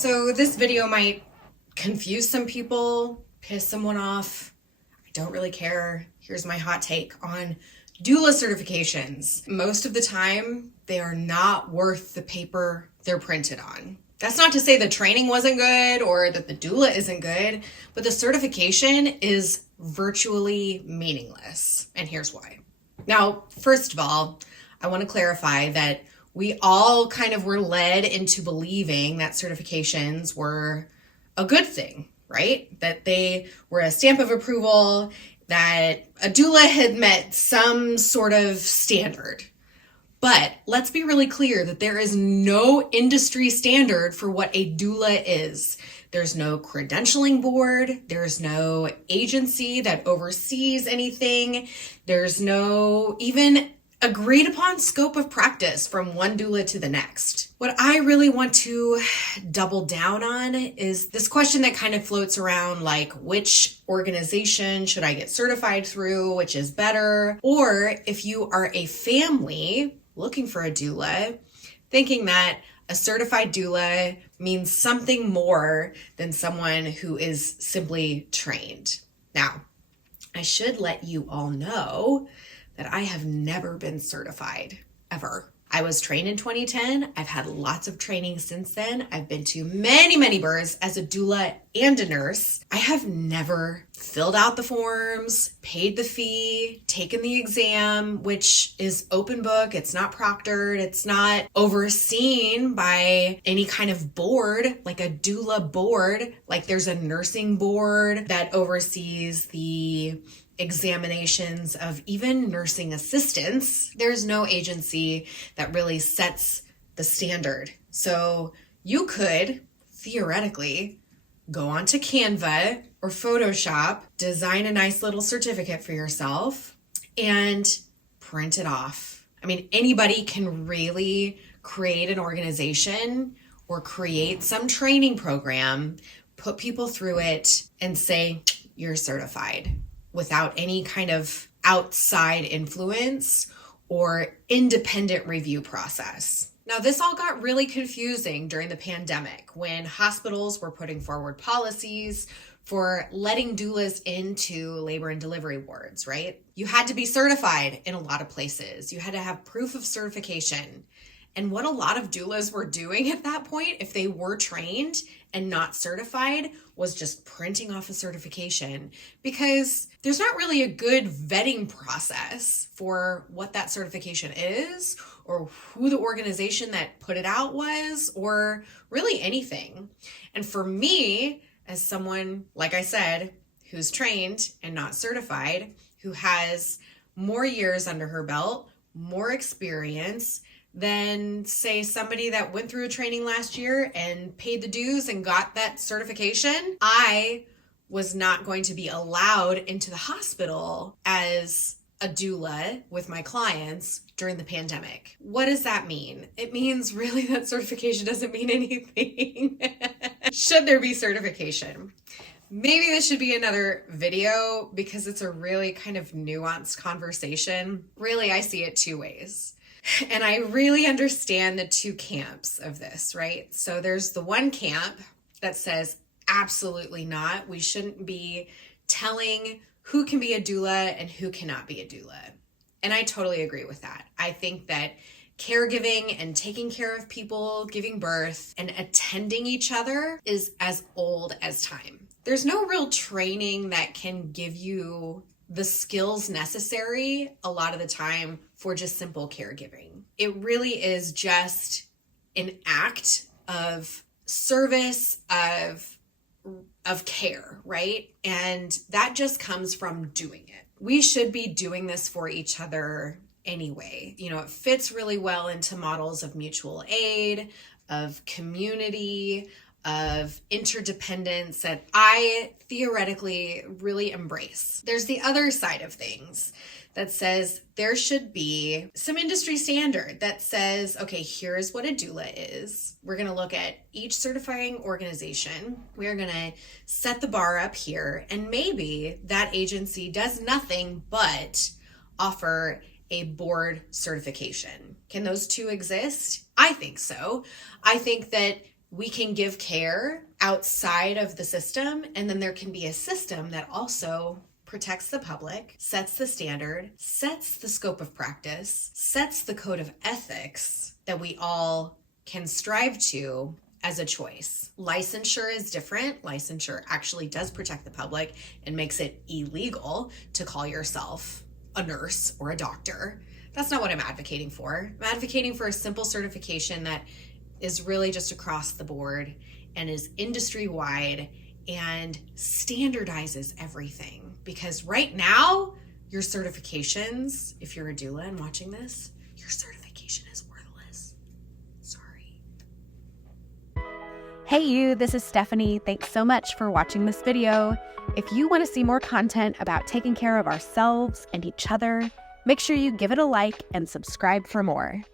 So this video might confuse some people, piss someone off. I don't really care. Here's my hot take on doula certifications. Most of the time, they are not worth the paper they're printed on. That's not to say the training wasn't good or that the doula isn't good, but the certification is virtually meaningless. And here's why. Now, first of all, I want to clarify that we all kind of were led into believing that certifications were a good thing, right? That they were a stamp of approval, that a doula had met some sort of standard. But let's be really clear that there is no industry standard for what a doula is. There's no credentialing board. There's no agency that oversees anything. There's no even agreed upon scope of practice from one doula to the next. What I really want to double down on is this question that kind of floats around, like, which organization should I get certified through, which is better? Or if you are a family looking for a doula, thinking that a certified doula means something more than someone who is simply trained. Now, I should let you all know that I have never been certified, ever. I was trained in 2010. I've had lots of training since then. I've been to many births as a doula and a nurse. I have never filled out the forms, paid the fee, taken the exam, which is open book. It's not proctored. It's not overseen by any kind of board, like a doula board. Like there's a nursing board that oversees the examinations of even nursing assistants. There's no agency that really sets the standard. So you could theoretically go onto Canva or Photoshop, design a nice little certificate for yourself, and print it off. I mean, anybody can really create an organization or create some training program, put people through it, and say, you're certified, without any kind of outside influence or independent review process. Now, this all got really confusing during the pandemic when hospitals were putting forward policies for letting doulas into labor and delivery wards, right? You had to be certified in a lot of places. You had to have proof of certification. And what a lot of doulas were doing at that point, if they were trained and not certified, was just printing off a certification, because there's not really a good vetting process for what that certification is, or who the organization that put it out was, or really anything. And for me, as someone, like I said, who's trained and not certified, who has more years under her belt, more experience than, say, somebody that went through a training last year and paid the dues and got that certification, I was not going to be allowed into the hospital as a doula with my clients during the pandemic. What does that mean? It means really that certification doesn't mean anything. Should there be certification? Maybe this should be another video because it's a really kind of nuanced conversation. Really, I see it two ways. And I really understand the two camps of this, right? So there's the one camp that says, absolutely not. We shouldn't be telling who can be a doula and who cannot be a doula. And I totally agree with that. I think that caregiving and taking care of people, giving birth, and attending each other is as old as time. There's no real training that can give you the skills necessary a lot of the time for just simple caregiving. It really is just an act of service, of care, right? And that just comes from doing it. We should be doing this for each other anyway. You know, it fits really well into models of mutual aid, of community, of interdependence that I theoretically really embrace. There's the other side of things that says there should be some industry standard that says, okay, here's what a doula is. We're going to look at each certifying organization. We're going to set the bar up here, and maybe that agency does nothing but offer a board certification. Can those two exist? I think so. I think that We can give care outside of the system, and then there can be a system that also protects the public, sets the standard, sets the scope of practice, sets the code of ethics that we all can strive to as a choice. Licensure is different. Licensure actually does protect the public and makes it illegal to call yourself a nurse or a doctor. That's not what I'm advocating for. I'm advocating for a simple certification that is really just across the board and is industry-wide and standardizes everything. Because right now, your certifications, if you're a doula and watching this, your certification is worthless. Sorry. Hey you, this is Stephanie. Thanks so much for watching this video. If you want to see more content about taking care of ourselves and each other, make sure you give it a like and subscribe for more.